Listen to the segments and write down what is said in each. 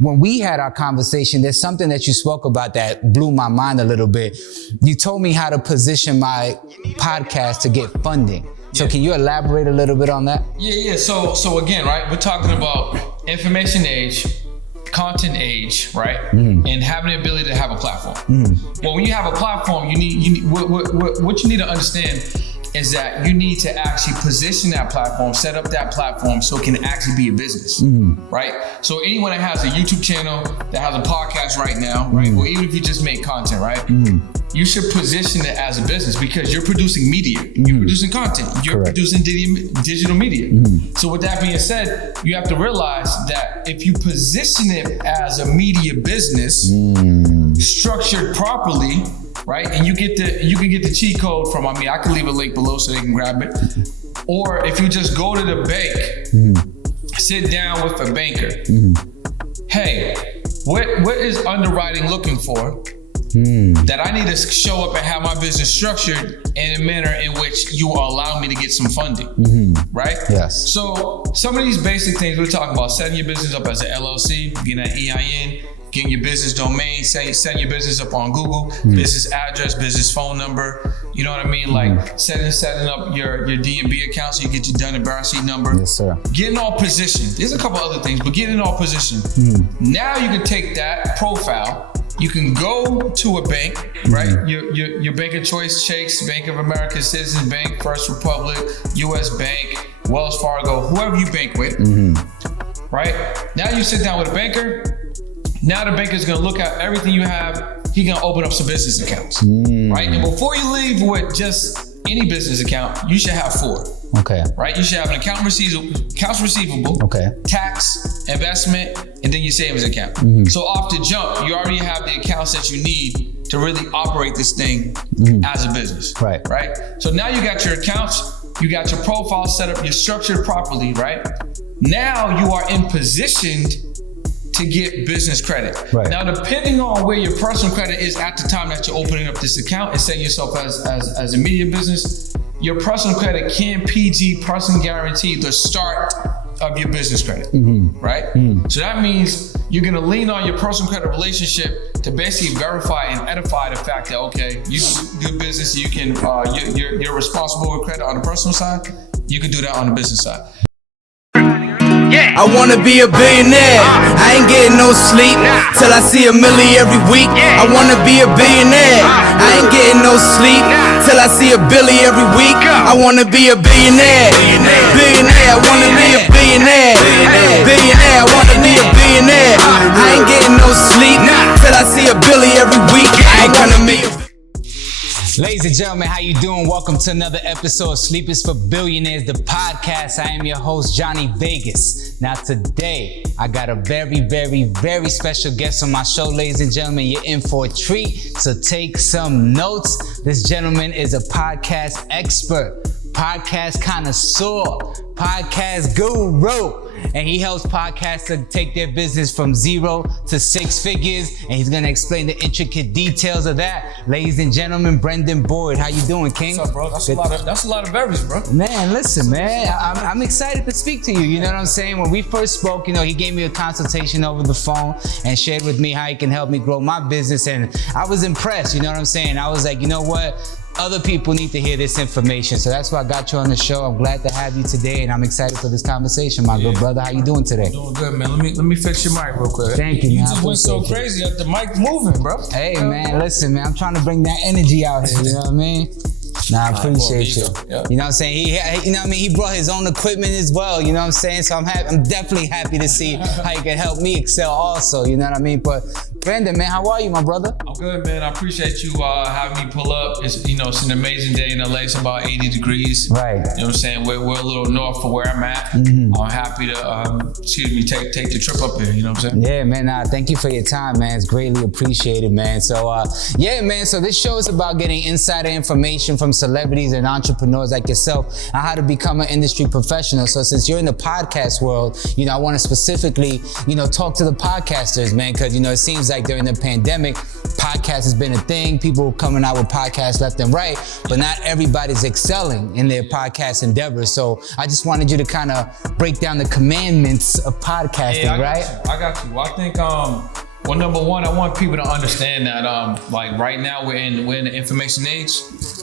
when we had our conversation, there's something that you spoke about that blew my mind a little bit. You told me how to position my podcast to get funding. So can you elaborate a little bit on that? Yeah. So again, right, we're talking about information age, content age, right? And having the ability to have a platform. Well, when you have a platform, what you need to understand is that you need to actually position that platform, set up that platform so it can actually be a business, right? So anyone that has a YouTube channel, that has a podcast right now, right? Or even if you just make content, right? You should position it as a business because you're producing media, you're producing content, you're producing digital media. So with that being said, you have to realize that if you position it as a media business, structured properly, right? And you can get the cheat code from, I can leave a link below so they can grab it. Or if you just go to the bank, sit down with a banker. Hey, what is underwriting looking for that I need to show up and have my business structured in a manner in which you will allow me to get some funding, right? Yes. So some of these basic things we're talking about, setting your business up as an LLC, getting an EIN, getting your business domain, setting your business up on Google, business address, business phone number, you know what I mean? Like setting up your D&B account so you get your Dun and Bradstreet number. Yes, sir. Getting all positioned. There's a couple other things, but getting all positioned. Now you can take that profile, you can go to a bank, right? Your bank of choice, Chase, Bank of America, Citizens Bank, First Republic, US Bank, Wells Fargo, whoever you bank with, right? Now you sit down with a banker. Now the banker is going to look at everything you have. He's going to open up some business accounts, right? And before you leave with just any business account, you should have 4. Okay. Right? You should have an accounts receivable, tax, investment, and then your savings account. So off the jump, you already have the accounts that you need to really operate this thing as a business. Right? So now you got your accounts, you got your profile set up, you're structured properly, right? Now you are in position to get business credit. Now, depending on where your personal credit is at the time that you're opening up this account and setting yourself as a media business, your personal credit can PG, person guarantee, the start of your business credit, right? So that means you're gonna lean on your personal credit relationship to basically verify and edify the fact that, okay, you do business, you can, you're responsible with credit on the personal side, you can do that on the business side. I wanna be a billionaire. I ain't getting no sleep till I see $1 million every week. I wanna be a billionaire. I ain't getting no sleep till I see $1 billion every week. I wanna be a billionaire. Billionaire, I wanna be a billionaire. Billionaire, I wanna be a billionaire. I ain't getting no sleep till I see $1 billion every week. I ain't gonna make it. Ladies and gentlemen, how you doing? Welcome to another episode of Sleep Is For Billionaires, the podcast. I am your host, Jonni Vegaz. Now today, I got a very, very, very special guest on my show, ladies and gentlemen. You're in for a treat, so take some notes. This gentleman is a podcast expert, podcast connoisseur, podcast guru, and he helps podcasts to take their business from 0 to 6 figures, and he's gonna explain the intricate details of that. Ladies and gentlemen, Brendan Boyd, how you doing, King? What's up, bro? That's a lot of berries, bro. Man, listen, man, I'm excited to speak to you. You know what I'm saying? When we first spoke, he gave me a consultation over the phone and shared with me how he can help me grow my business, and I was impressed. You know what I'm saying? I was like, you know what? Other people need to hear this information. So that's why I got you on the show. I'm glad to have you today, and I'm excited for this conversation, my good brother. How you doing today? I'm doing good, man. Let me fix your mic real quick. Thank you, man. You just went so crazy that the mic moving, bro. Hey, man, listen, man. I'm trying to bring that energy out here, you know what I mean? Nah, I appreciate you. Yeah. You know what I'm saying? He brought his own equipment as well, you know what I'm saying? So I'm definitely happy to see how you can help me excel also, you know what I mean? But Brendan, man, how are you, my brother? I'm good, man. I appreciate you having me pull up. It's an amazing day in LA. It's about 80 degrees. Right. You know what I'm saying? We're a little north of where I'm at. I'm happy to, take the trip up here. You know what I'm saying? Yeah, man. Thank you for your time, man. It's greatly appreciated, man. So, yeah, man. So this show is about getting insider information from celebrities and entrepreneurs like yourself on how to become an industry professional. So since you're in the podcast world, I want to specifically, talk to the podcasters, man, because, it seems seems like during the pandemic, podcast has been a thing. People coming out with podcasts left and right, but not everybody's excelling in their podcast endeavors. So I just wanted you to kind of break down the commandments of podcasting, right? I got you. Well, I think, well, number one, I want people to understand that, like right now we're in the information age,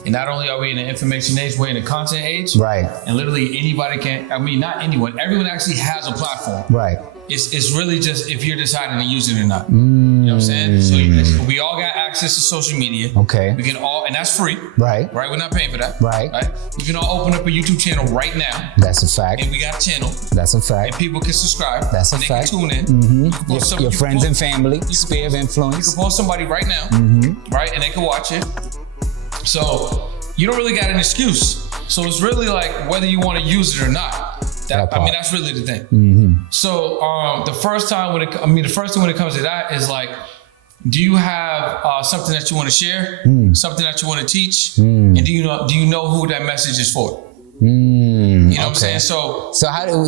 and not only are we in the information age, we're in the content age. Right. And literally anybody can. I mean, not anyone. Everyone actually has a platform. Right. It's really just if you're deciding to use it or not. You know what I'm saying? So we all got access to social media. Okay. We can all, and that's free. Right. Right. We're not paying for that. Right. Right. You can all open up a YouTube channel right now. That's a fact. And we got a channel. That's a fact. And people can subscribe. That's a and fact. They can tune in. Your friends and family, sphere of influence. You can post somebody right now, right, and they can watch it. So you don't really got an excuse. So it's really like whether you want to use it or not. I mean, that's really the thing. So the first thing when it comes to that is like, do you have something that you want to share, something that you want to teach, and do you know who that message is for? You know what I'm saying? So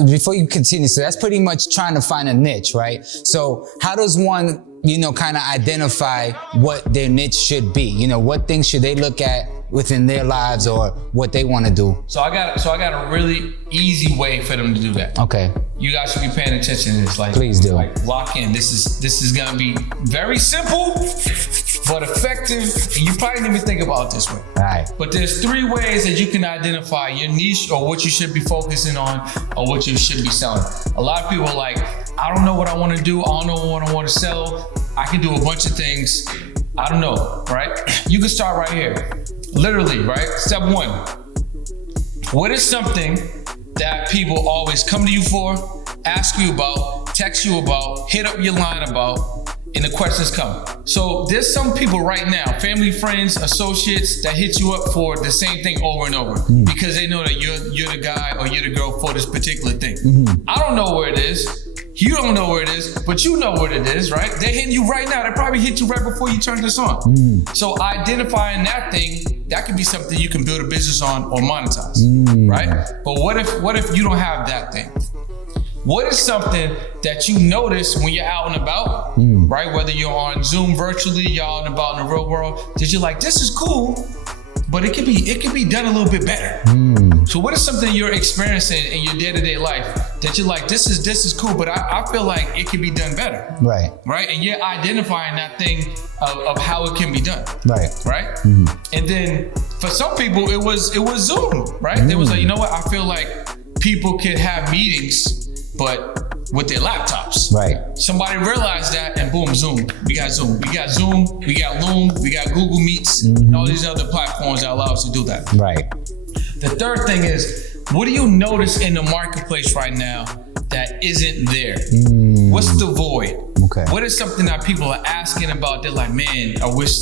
before you continue, so that's pretty much trying to find a niche, right? So how does one, kind of identify what their niche should be? What things should they look at within their lives or what they want to do? So I got a really easy way for them to do that. Okay. You guys should be paying attention to this. Like, please do. Like, lock in. This is gonna be very simple, but effective. And you probably didn't even think about it this way. All right. But there's 3 ways that you can identify your niche or what you should be focusing on or what you should be selling. A lot of people are like, I don't know what I want to do. I don't know what I want to sell. I can do a bunch of things. I don't know, right? You can start right here. Literally, right? Step 1. What is something that people always come to you for, ask you about, text you about, hit up your line about, and the questions come? So there's some people right now, family, friends, associates, that hit you up for the same thing over and over because they know that you're the guy or you're the girl for this particular thing. I don't know where it is. You don't know where it is, but you know what it is, right? They're hitting you right now. They probably hit you right before you turn this on. So identifying that thing, that could be something you can build a business on or monetize, right? But what if you don't have that thing? What is something that you notice when you're out and about, right? Whether you're on Zoom virtually, you're out and about in the real world, that you're like, this is cool, but it could be done a little bit better. So what is something you're experiencing in your day-to-day life that you're like, this is cool, but I feel like it can be done better. Right. And you're identifying that thing of how it can be done. Right. And then for some people, it was Zoom, right? They was like, you know what? I feel like people could have meetings, but with their laptops. Somebody realized that, and boom, Zoom. We got Zoom. We got Zoom. We got Loom. We got Google Meets, and all these other platforms that allow us to do that. The third thing is, what do you notice in the marketplace right now that isn't there? What's the void? What is something that people are asking about? They're like, man, I wish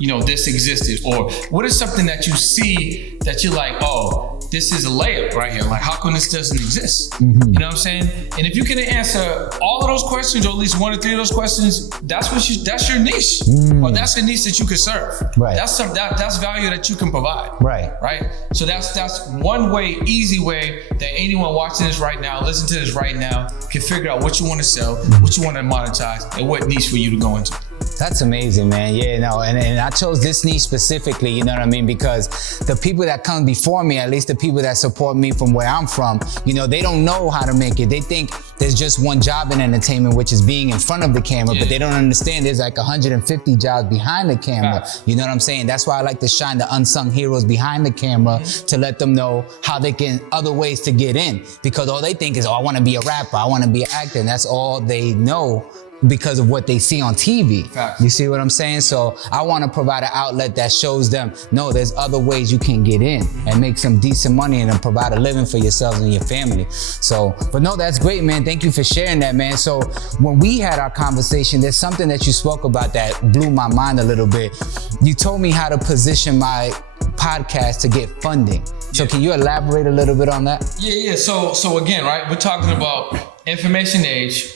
this existed. Or what is something that you see that you're like, oh, this is a layup right here. Like, how come this doesn't exist? You know what I'm saying? And if you can answer all of those questions, or at least 1 or 3 of those questions, that's your niche, or that's a niche that you can serve. That's value that you can provide. Right. So that's one way, easy way that anyone watching this right now, listen to this right now, can figure out what you want to sell, what you want to monetize, and what niche for you to go into. That's amazing, man. Yeah, no, and I chose this niche specifically, you know what I mean? Because the people that come before me, at least the people that support me from where I'm from, they don't know how to make it. They think there's just one job in entertainment, which is being in front of the camera, but they don't understand there's like 150 jobs behind the camera. You know what I'm saying? That's why I like to shine the unsung heroes behind the camera to let them know how they can, other ways to get in. Because all they think is, I want to be a rapper, I want to be an actor, and that's all they know because of what they see on TV. You see what I'm saying? So I want to provide an outlet that shows them, no, there's other ways you can get in and make some decent money and provide a living for yourselves and your family. So, but no, that's great, man. Thank you for sharing that, man. So when we had our conversation, there's something that you spoke about that blew my mind a little bit. You told me how to position my podcast to get funding. So can you elaborate a little bit on that? Yeah. So again, right, we're talking about information age,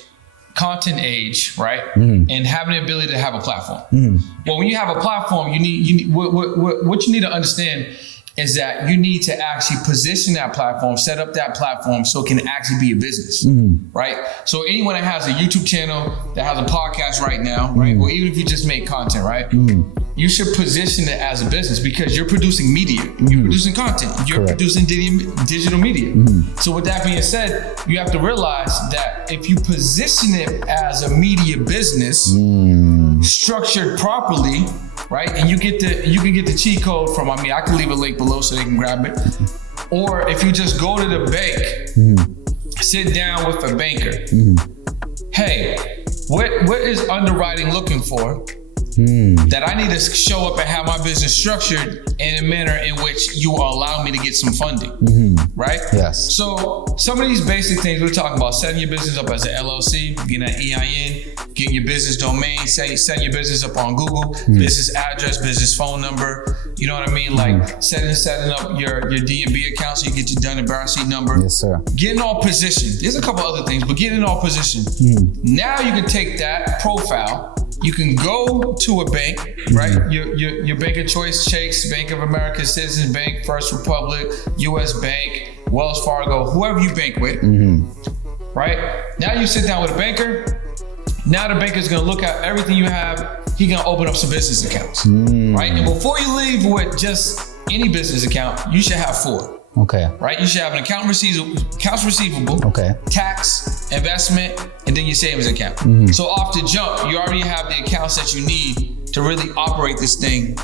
content age, right? And having the ability to have a platform. Well, when you have a platform, you need what you need to understand is that you need to actually position that platform, set up that platform so it can actually be a business, right? So anyone that has a YouTube channel, that has a podcast right now, right? Or even if you just make content, right? You should position it as a business because you're producing media, you're producing content, you're producing digital media. So with that being said, you have to realize that if you position it as a media business, structured properly, right? And you can get the cheat code from, I can leave a link below so they can grab it. Or if you just go to the bank, sit down with a banker. Hey, what is underwriting looking for? That I need to show up and have my business structured in a manner in which you will allow me to get some funding, right? Yes. So some of these basic things we're talking about: setting your business up as an LLC, getting an EIN, getting your business domain, setting your business up on Google, business address, business phone number. You know what I mean? Like setting up your DNB account so you get your Dun & Bradstreet number. Yes, sir. Getting all positioned. There's a couple other things, but getting all positioned. Now you can take that profile. You can go to a bank, right? Your bank of choice, Chase, Bank of America, Citizens Bank, First Republic, US Bank, Wells Fargo, whoever you bank with, right? Now you sit down with a banker. Now the banker's gonna look at everything you have. He's gonna open up some business accounts, right? And before you leave with just any business account, you should have 4. Okay. Right? You should have an accounts receivable, tax, investment, and then your savings account. So off the jump, you already have the accounts that you need to really operate this thing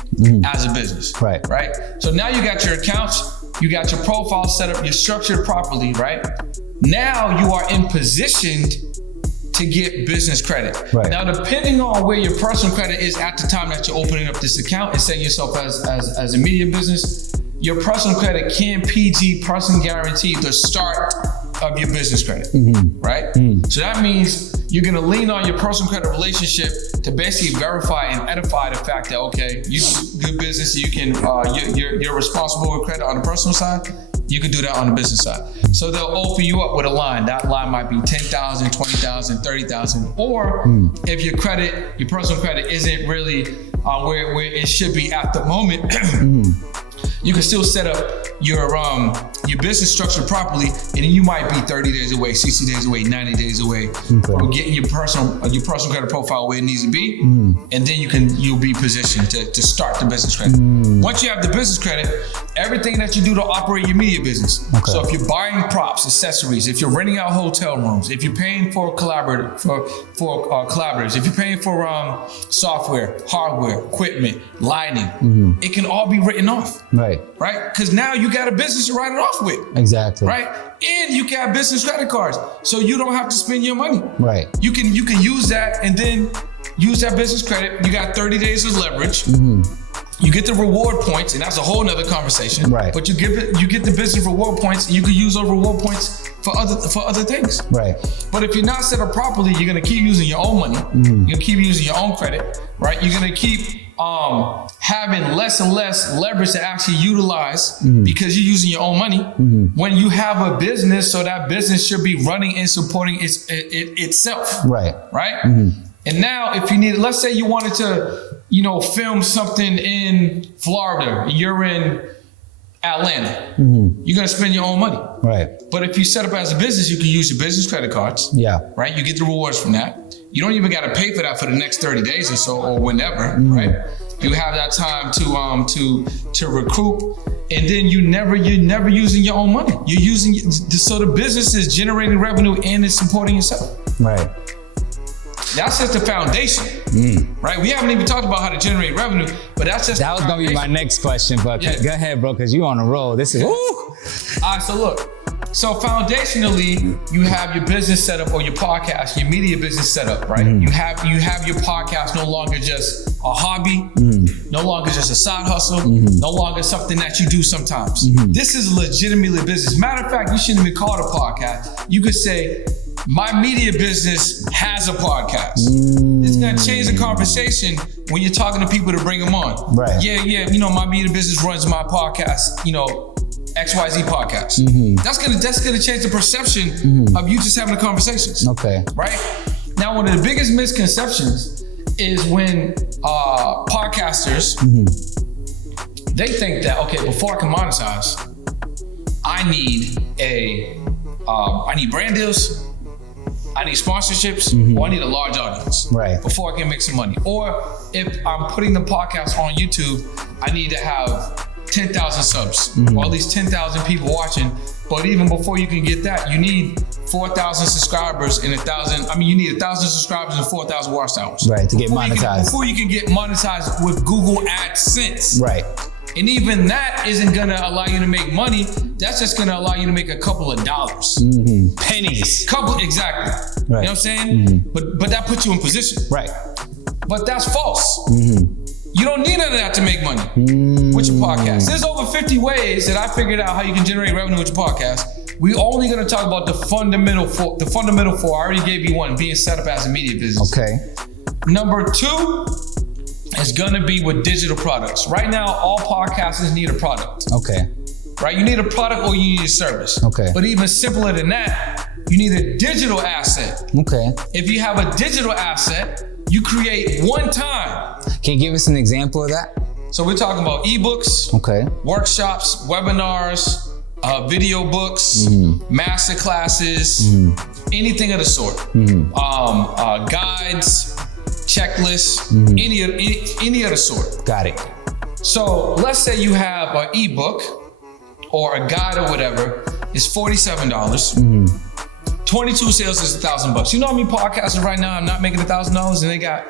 as a business. Right. So now you got your accounts, you got your profile set up, you're structured properly, right? Now you are in position to get business credit. Right. Now, depending on where your personal credit is at the time that you're opening up this account and setting yourself as a media business, your personal credit can PG, person guarantee, the start of your business credit, right? So that means you're gonna lean on your personal credit relationship to basically verify and edify the fact that, okay, you good business, you can, you're responsible with credit on the personal side, you can do that on the business side. So they'll open you up with a line. That line might be 10,000, 20,000, 30,000. Or if your personal credit isn't really where it should be at the moment, you can still set up your business structure properly, and then you might be 30 days away, 60 days away, 90 days away from getting your personal credit profile where it needs to be, and then you'll be positioned to start the business credit. Once you have the business credit, everything that you do to operate your media business. So if you're buying props, accessories, if you're renting out hotel rooms, if you're paying for collaborators, if you're paying for software, hardware, equipment, lighting, it can all be written off. Right? Because now you got a business to write it off with. Exactly. Right? And you got business credit cards, so you don't have to spend your money. Right. You can use that and then use that business credit. You got 30 days of leverage. You get the reward points, and that's a whole nother conversation. Right. But you get the business reward points, and you can use those reward points for other things. Right. But if you're not set up properly, you're gonna keep using your own money. You're gonna keep using your own credit. Right. You're gonna keep having less and less leverage to actually utilize because you're using your own money. When you have a business, so that business should be running and supporting itself. Right. And now if you need, let's say you wanted to, film something in Florida, you're in Atlanta, you're gonna spend your own money. Right. But if you set up as a business, you can use your business credit cards. Yeah. Right. You get the rewards from that. You don't even got to pay for that for the next 30 days or so, or whenever, right? You have that time to recoup, and then you're never using your own money. You're using, so the business is generating revenue and it's supporting itself. Right. That's just the foundation, right? We haven't even talked about how to generate revenue, but that's just that was gonna be my next question. But go ahead, bro, because you on a roll. This is woo. All right, so look. So foundationally, you have your business set up, or your podcast, your media business set up, right? You have your podcast no longer just a hobby, no longer just a side hustle, no longer something that you do sometimes. This is legitimately business. Matter of fact, you shouldn't even call it a podcast. You could say, my media business has a podcast. It's gonna change the conversation when you're talking to people to bring them on. Right. Yeah, my media business runs my podcast, XYZ podcast. That's gonna change the perception of you just having the conversations. Okay. Right? Now, one of the biggest misconceptions is when podcasters They think that, okay, before I can monetize, I need brand deals, I need sponsorships, or I need a large audience before I can make some money. Or if I'm putting the podcast on YouTube, I need to have 10,000 subs, or at least 10,000 people watching. But even before you can get that, you need 4,000 subscribers and you need 1,000 subscribers and 4,000 watch hours. Right, to get monetized. Before you can get monetized with Google AdSense. Right. And even that isn't gonna allow you to make money. That's just gonna allow you to make a couple of dollars. Pennies. Exactly. Right. You know what I'm saying? But that puts you in position. Right. But that's false. You don't need none of that to make money with your podcast. There's over 50 ways that I figured out how you can generate revenue with your podcast. We only gonna talk about the fundamental four. I already gave you one, being set up as a media business. Okay. Number 2 is gonna be with digital products. Right now, all podcasters need a product. Okay. Right? You need a product or you need a service. Okay. But even simpler than that, you need a digital asset. Okay. If you have a digital asset, you create one time. Can you give us an example of that? So we're talking about ebooks, workshops, webinars, video books, master classes, anything of the sort. Guides, checklists, any of the sort. Got it. So let's say you have an ebook or a guide or whatever, it's $47. 22 sales is $1,000. You know how many podcasters right now are not making $1,000 and they got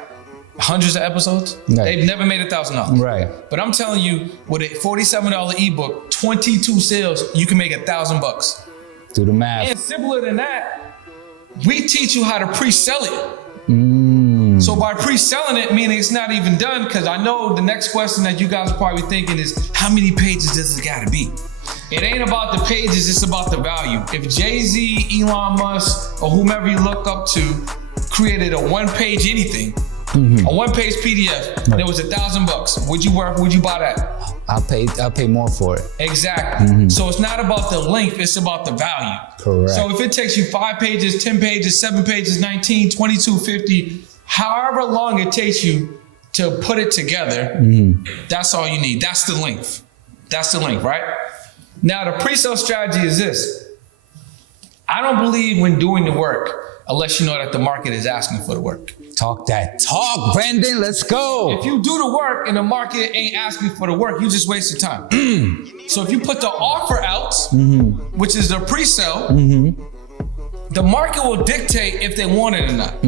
hundreds of episodes? Right. They've never made $1,000. Right. But I'm telling you, with a $47 ebook, 22 sales, you can make $1,000. Do the math. And simpler than that, we teach you how to pre-sell it. So by pre-selling it, meaning it's not even done, because I know the next question that you guys are probably thinking is, how many pages does it gotta be? It ain't about the pages, it's about the value. If Jay-Z, Elon Musk, or whomever you look up to created a one-page anything, a one-page PDF, and it was $1,000, would you buy that? I'll pay more for it. Exactly. So it's not about the length, it's about the value. Correct. So if it takes you 5 pages, 10 pages, 7 pages, 19, 22, 50, however long it takes you to put it together, that's all you need. That's the length. That's the length, right? Now, the pre-sale strategy is this. I don't believe when doing the work unless you know that the market is asking for the work. Talk that talk, Brandon. Let's go. If you do the work and the market ain't asking for the work, you just wasted time. So if you put the offer out, which is the pre-sale, the market will dictate if they want it or not.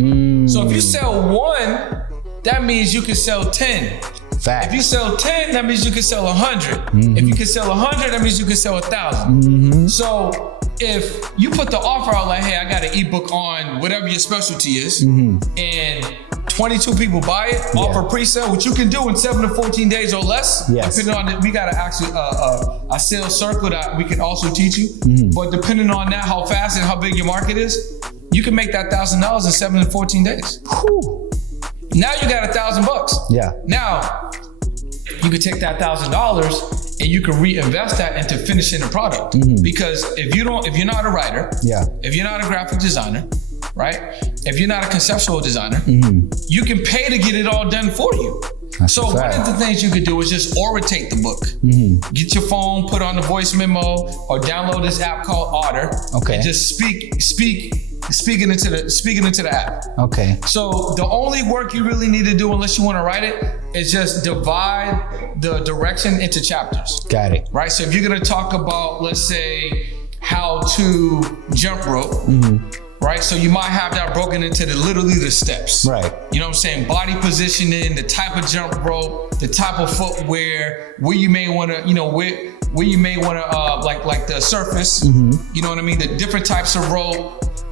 So if you sell 1, that means you can sell 10. Fact. If you sell 10, that means you can sell 100. If you can sell 100, that means you can sell 1,000. So if you put the offer out like, hey, I got an ebook on whatever your specialty is, and 22 people buy it, offer pre-sale, which you can do in 7 to 14 days or less. Depending on it, we got a sales circle that we can also teach you. But depending on that, how fast and how big your market is, you can make that $1,000 in 7 to 14 days. Whew. Now you got $1,000. Yeah. Now you can take that $1,000 and you can reinvest that into finishing the product. Because if you're not a writer, if you're not a graphic designer, right? If you're not a conceptual designer, you can pay to get it all done for you. So one of the things you could do is just oratate the book. Get your phone, put on the voice memo, or download this app called Otter, and just speaking into the app. Okay. So the only work you really need to do, unless you want to write it, is just divide the direction into chapters. Got it. Right. So if you're gonna talk about, let's say, how to jump rope. Right, so you might have that broken into literally the steps. Right. You know what I'm saying? Body positioning, the type of jump rope, the type of footwear, where you may want to, where you may want to, like the surface. You know what I mean? The different types of rope. I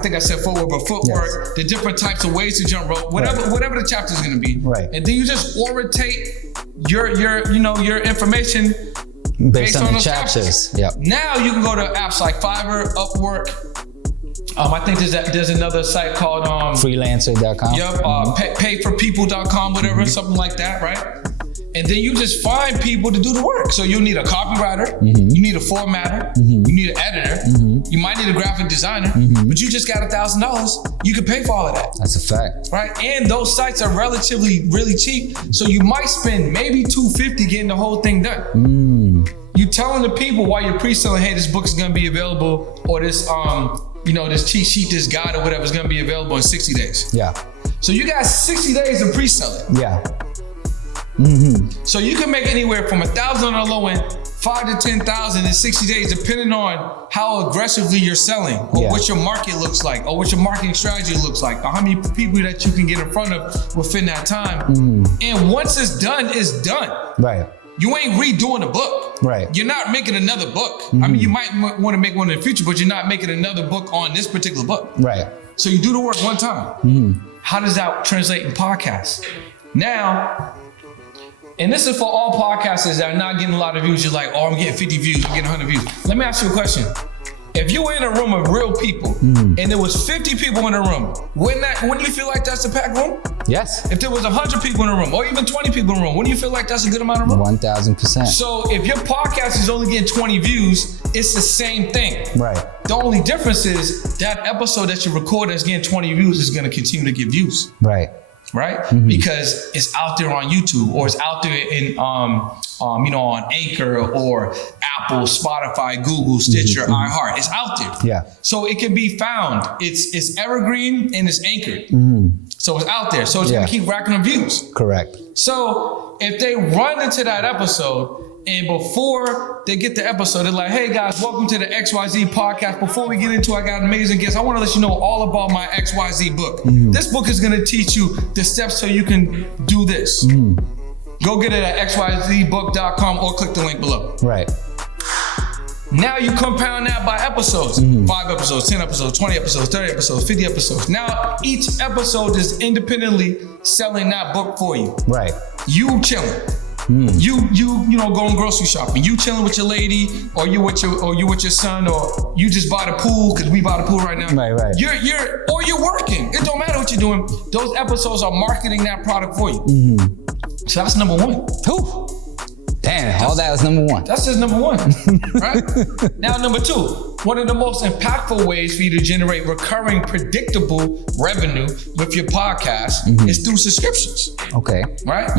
think I said footwork, but footwork. The different types of ways to jump rope. Whatever the chapter is going to be. Right. And then you just orientate your information. Based on the chapters. Yep. Now you can go to apps like Fiverr, Upwork. I think there's another site called freelancer.com. Yep. Payforpeople.com, whatever, something like that, right? And then you just find people to do the work. So you'll need a copywriter, you need a formatter, you need an editor, you might need a graphic designer, but you just got $1,000. You can pay for all of that. That's a fact. Right? And those sites are relatively really cheap. So you might spend maybe $250 getting the whole thing done. You telling the people while you're pre-selling, hey, this book is gonna be available, or this this cheat sheet, this guide or whatever is gonna be available in 60 days. Yeah. So you got 60 days to pre-sell it. Yeah. So you can make anywhere from $1,000 on the low end, $5,000 to $10,000 in 60 days, depending on how aggressively you're selling, or what your market looks like, or what your marketing strategy looks like, or how many people that you can get in front of within that time. And once it's done, it's done. Right. You ain't redoing the book. Right. You're not making another book. I mean, you might want to make one in the future, but you're not making another book on this particular book. Right. So you do the work one time. How does that translate in podcasts? Now, and this is for all podcasters that are not getting a lot of views. You're like, oh, I'm getting 50 views, I'm getting 100 views. Let me ask you a question. If you were in a room of real people and there was 50 people in the room, wouldn't you feel like that's a packed room? Yes. If there was 100 people in the room, or even 20 people in the room, wouldn't you feel like that's a good amount of room? 1,000%. So if your podcast is only getting 20 views, it's the same thing. Right. The only difference is that episode that you record that's getting 20 views is going to continue to get views. Right. Right? Because it's out there on YouTube, or it's out there in on Anchor or Apple, Spotify, Google, Stitcher, iHeart. It's out there. Yeah. So it can be found. It's evergreen and it's anchored. So it's out there. So it's gonna keep racking up views. Correct. So if they run into that episode, and before they get the episode, they're like, hey guys, welcome to the XYZ podcast. Before we get into it, I got an amazing guest. I want to let you know all about my XYZ book. This book is going to teach you the steps so you can do this. Go get it at xyzbook.com or click the link below. Right. Now you compound that by episodes. 5 episodes, 10 episodes, 20 episodes, 30 episodes, 50 episodes. Now each episode is independently selling that book for you. Right. You chilling. You know, going grocery shopping. You chilling with your lady, or you with your son, or you just bought a pool, because we bought a pool right now. Right. You're working. It don't matter what you're doing. Those episodes are marketing that product for you. So that's number one. Whew. Damn, all that was number one. That's just number one, right? Now, number two, one of the most impactful ways for you to generate recurring, predictable revenue with your podcast is through subscriptions. Okay. Right?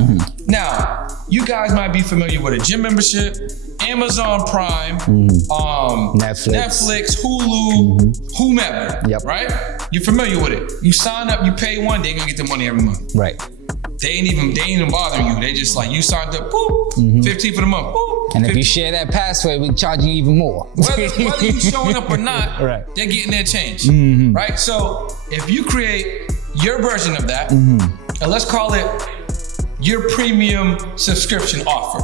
Now, you guys might be familiar with a gym membership, Amazon Prime, Netflix, Hulu, whomever. Yep. Right? You're familiar with it. You sign up, you pay one, they're gonna get the money every month. Right. They ain't even bothering you. They just like, you signed up, boop, 15 for the month, boop. And if you share that password, we charge you even more. Whether you showing up or not, right, they're getting their change, right? So if you create your version of that, and let's call it your premium subscription offer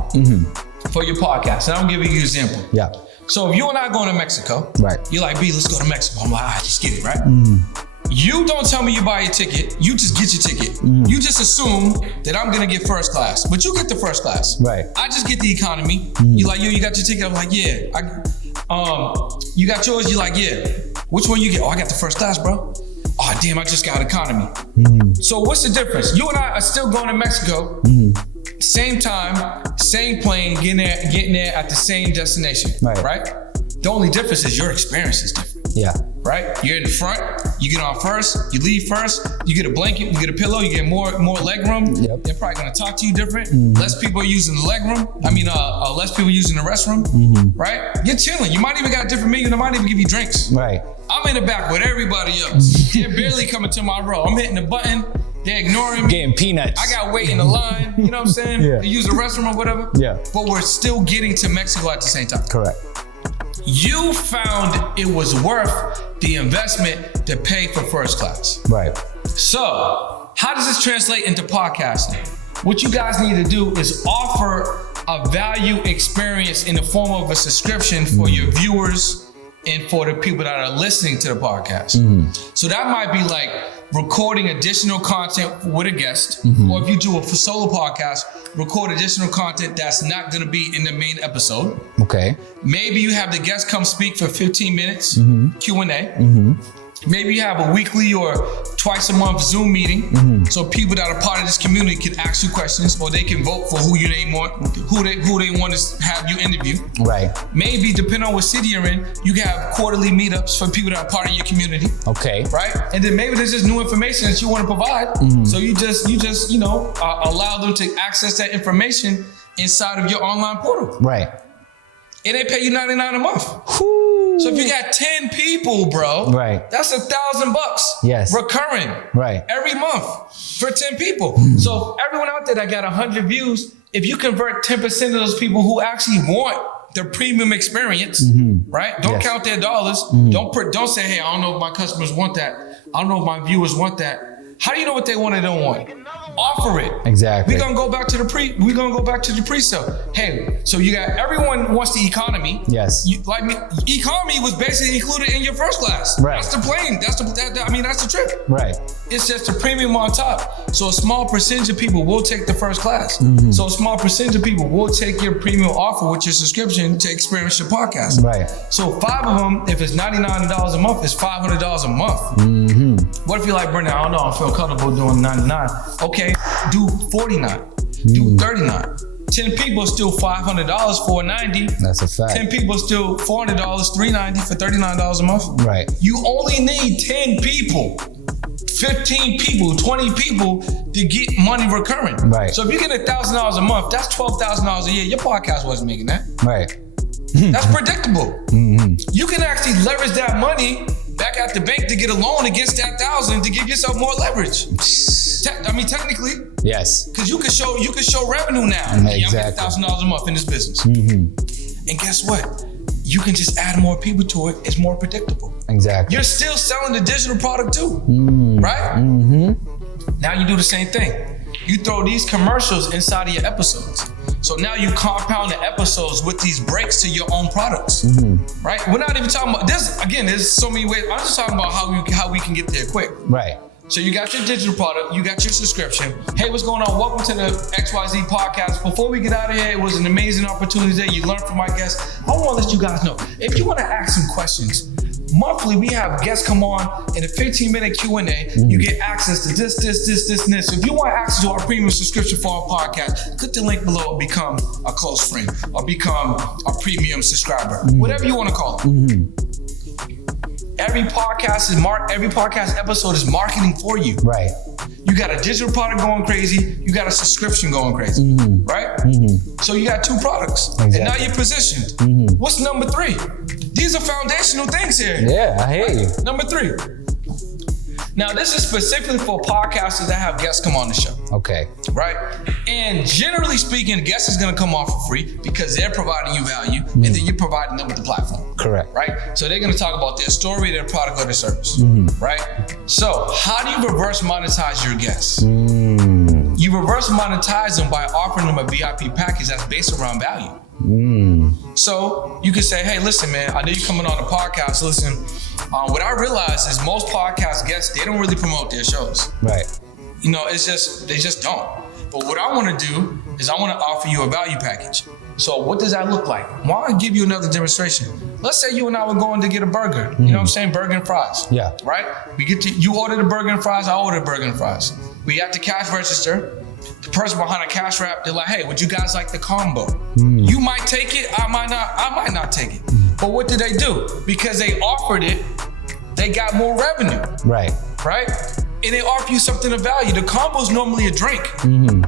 for your podcast. And I'm giving you an example. Yeah. So if you and I going to Mexico, right? You're like, B, let's go to Mexico. I'm like, all right, just get it, right? You don't tell me you buy your ticket. You just get your ticket. You just assume that I'm gonna get first class, but you get the first class. Right. I just get the economy. You're like, yo, you got your ticket? I'm like, yeah. You got yours? You're like, yeah. Which one you get? Oh, I got the first class, bro. Oh, damn, I just got economy. So what's the difference? You and I are still going to Mexico. Same time, same plane, getting there at the same destination. Right? The only difference is your experience is different. Yeah. Right? You're in the front, you get on first, you leave first, you get a blanket, you get a pillow, you get more leg room. Yep. They're probably gonna talk to you different. Less people are using the leg room. Less people using the restroom. Right? You're chilling. You might even got a different menu. They might even give you drinks. Right. I'm in the back with everybody else. They're barely coming to my row. I'm hitting the button. They're ignoring me. Getting peanuts. I got to wait in the line. You know what I'm saying? Yeah. To use the restroom or whatever. Yeah. But we're still getting to Mexico at the same time. Correct. You found it was worth the investment to pay for first class. Right. So, how does this translate into podcasting? What you guys need to do is offer a value experience in the form of a subscription for your viewers and for the people that are listening to the podcast. So that might be like recording additional content with a guest, or if you do a solo podcast, record additional content that's not gonna be in the main episode. Okay. Maybe you have the guest come speak for 15 minutes, Q&A. Maybe you have a weekly or twice a month Zoom meeting, so people that are part of this community can ask you questions, or they can vote for who they want to have you interview. Right. Maybe depending on what city you're in, you can have quarterly meetups for people that are part of your community. Okay. Right. And then maybe there's just new information that you want to provide, so you just allow them to access that information inside of your online portal. Right. And they pay you $99 a month. Woo. So if you got 10 people, bro, right, that's $1,000. Yes. Recurring. Right. Every month for 10 people. So everyone out there that got 100 views, if you convert 10% of those people who actually want the premium experience, right? Don't count their dollars. Don't say, hey, I don't know if my customers want that. I don't know if my viewers want that. How do you know what they want and don't want? Offer it. Exactly. We're gonna go back to the pre-sale. Hey, so you got everyone wants the economy. Yes. Economy was basically included in your first class. Right. That's the plane. That's the trip. Right. It's just a premium on top. So a small percentage of people will take the first class. So a small percentage of people will take your premium offer with your subscription to experience your podcast. Right. So 5 of them, if it's $99 a month, it's $500 a month. What if you're like, Brendan, I don't know, I feel comfortable doing 99. Okay, do 49, do 39. 10 people still $500, $490. That's a fact. 10 people still $400, $390 for $39 a month. Right. You only need 10 people, 15 people, 20 people to get money recurring. Right. So if you get $1,000 a month, that's $12,000 a year. Your podcast wasn't making that. Right. That's predictable. You can actually leverage that money back at the bank to get a loan against that $1,000 to give yourself more leverage. Technically, yes, because you can show revenue now. Exactly. $1,000 a month in this business, and guess what? You can just add more people to it. It's more predictable. Exactly. You're still selling the digital product too, right? Now you do the same thing. You throw these commercials inside of your episodes. So now you compound the episodes with these breaks to your own products, right? We're not even talking about this. Again, there's so many ways. I'm just talking about how we can get there quick. Right. So you got your digital product, you got your subscription. Hey, what's going on? Welcome to the XYZ podcast. Before we get out of here, it was an amazing opportunity today. You learned from my guests. I want to let you guys know, if you want to ask some questions, monthly we have guests come on in a 15-minute Q&A. You get access to this, and this. So if you want access to our premium subscription for our podcast, click the link below and become a close friend or become a premium subscriber, whatever you want to call it. Every podcast episode is marketing for you. Right. You got a digital product going crazy. You got a subscription going crazy, right? So you got 2 products, and now you're positioned. What's number 3? These are foundational things here. Yeah, I hear you. Number 3. Now, this is specifically for podcasters that have guests come on the show. Okay. Right? And generally speaking, the guest is going to come on for free because they're providing you value, and then you're providing them with the platform. Correct. Right? So they're going to talk about their story, their product, or their service. Right? So how do you reverse monetize your guests? You reverse monetize them by offering them a VIP package that's based around value. So you can say, hey, listen, man, I know you're coming on the podcast. Listen, what I realize is most podcast guests, they don't really promote their shows. Right. You know, they just don't. But what I want to do is I want to offer you a value package. So what does that look like? Well, I'll give you another demonstration. Let's say you and I were going to get a burger. You know what I'm saying? Burger and fries. Yeah. Right? You order the burger and fries, I order the burger and fries. We at the cash register. The person behind the cash wrap, they're like, hey, would you guys like the combo? You might take it, I might not take it. But what did they do? Because they offered it, they got more revenue. Right. Right? And they offer you something of value. The combo is normally a drink.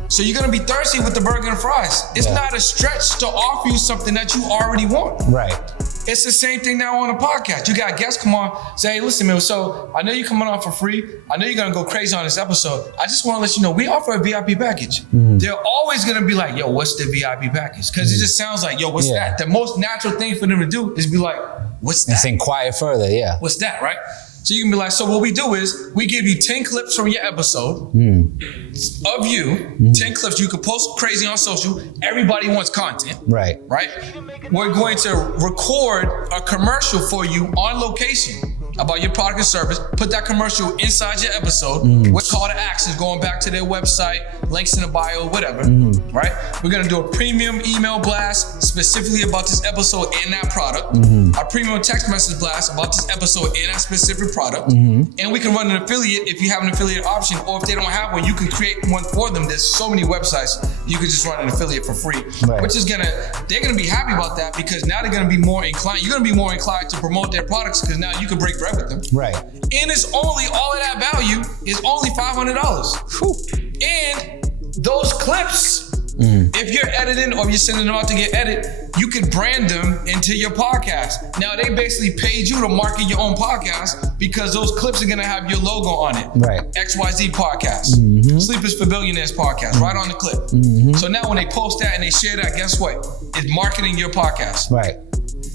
So you're gonna be thirsty with the burger and fries. It's not a stretch to offer you something that you already want. Right. It's the same thing now on a podcast. You got guests come on, say, hey, listen, man, so I know you're coming on for free. I know you're gonna go crazy on this episode. I just wanna let you know, we offer a VIP package. They're always gonna be like, yo, what's the VIP package? Because it just sounds like, yo, what's that? The most natural thing for them to do is be like, what's that? Let's inquire further, yeah. What's that, right? So you can be like, so what we do is we give you 10 clips from your episode of you, 10 clips. You can post crazy on social. Everybody wants content. Right. Right? We're going to record a commercial for you on location. about your product or service, put that commercial inside your episode with call to actions going back to their website, links in the bio, whatever, right? We're gonna do a premium email blast specifically about this episode and that product, a premium text message blast about this episode and that specific product, and we can run an affiliate if you have an affiliate option, or if they don't have one, you can create one for them. There's so many websites, you can just run an affiliate for free, which is they're gonna be happy about that, because now they're gonna be more inclined, you're gonna be more inclined to promote their products, because now you can break bread with them. Right. And it's only, all of that value is only $500. Whew. And those clips, if you're editing or you're sending them out to get edited, you can brand them into your podcast. Now they basically paid you to market your own podcast, because those clips are gonna have your logo on it. Right. XYZ podcast, Sleep Is For Billionaires podcast, right on the clip. So now when they post that and they share that, guess what? It's marketing your podcast. Right.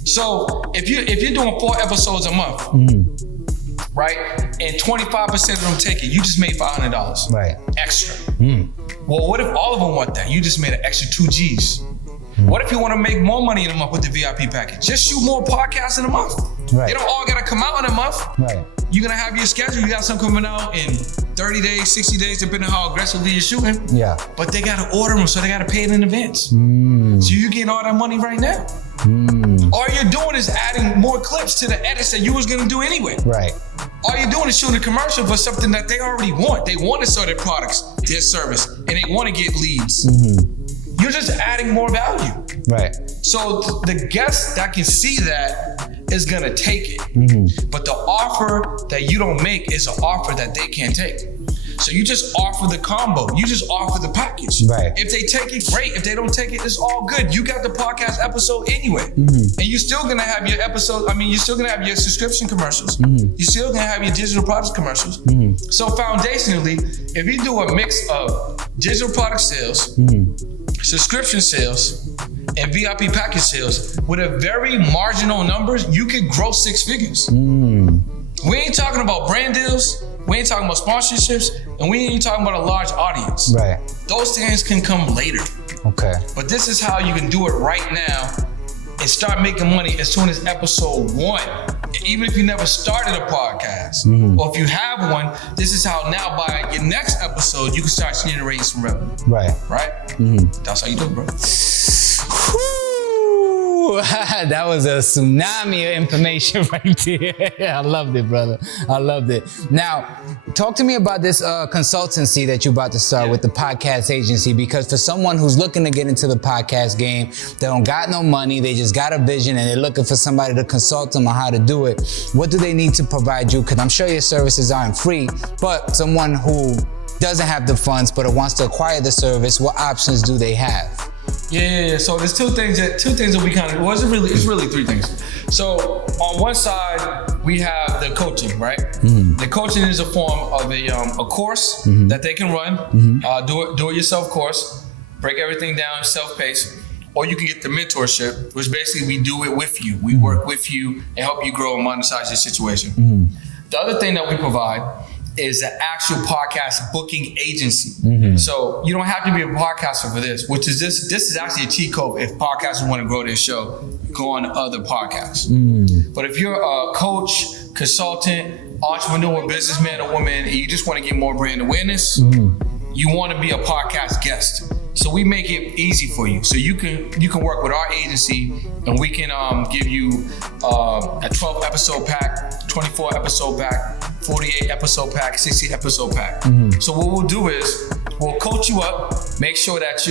So if you're doing 4 episodes a month, right, and 25% of them take it, you just made $500 right. extra. Well, what if all of them want that? You just made an extra 2 G's. What if you want to make more money in a month with the VIP package? Just shoot more podcasts in a month. Right. They don't all gotta come out in a month. Right. You're gonna have your schedule. You got some coming out in 30 days, 60 days, depending on how aggressively you're shooting. Yeah. But they gotta order them, so they gotta pay it in advance. So you're getting all that money right now. All you're doing is adding more clips to the edits that you was gonna do anyway. Right. All you're doing is shooting a commercial for something that they already want. They want to sell their products, their service, and they want to get leads. You're just adding more value. Right. So the guest that can see that is gonna take it. But the offer that you don't make is an offer that they can't take. So you just offer the combo. You just offer the package. Right. If they take it, great. If they don't take it, it's all good. You got the podcast episode anyway. And you're still gonna have your episode, you're still gonna have your subscription commercials. You're still gonna have your digital products commercials. So foundationally, if you do a mix of digital product sales, subscription sales, and VIP package sales with a very marginal numbers, you could grow 6 figures. We ain't talking about brand deals, we ain't talking about sponsorships, and we ain't talking about a large audience. Right. Those things can come later. Okay. But this is how you can do it right now and start making money as soon as episode 1. Even if you never started a podcast, or if you have one, this is how now by your next episode, you can start generating some revenue. Right. Right? That's how you do it, bro. That was a tsunami of information right there. I loved it, brother. I loved it. Now, talk to me about this consultancy that you're about to start with the podcast agency, because for someone who's looking to get into the podcast game, they don't got no money, they just got a vision and they're looking for somebody to consult them on how to do it. What do they need to provide you? Because I'm sure your services aren't free, but someone who doesn't have the funds but wants to acquire the service, what options do they have? Yeah. So there's two things that we kind of, it's really 3 things. So on one side, we have the coaching, right? The coaching is a form of a course that they can run, do it yourself course, break everything down, self-paced, or you can get the mentorship, which basically we do it with you. We work with you and help you grow and monetize your situation. The other thing that we provide is an actual podcast booking agency. So you don't have to be a podcaster for this, which is this is actually a cheat code if podcasters want to grow their show, go on to other podcasts. But if you're a coach, consultant, entrepreneur, businessman or woman, and you just want to get more brand awareness, you want to be a podcast guest. So we make it easy for you. So you can work with our agency and we can give you a 12 episode pack, 24 episode pack, 48 episode pack, 60 episode pack. So what we'll do is we'll coach you up, make sure that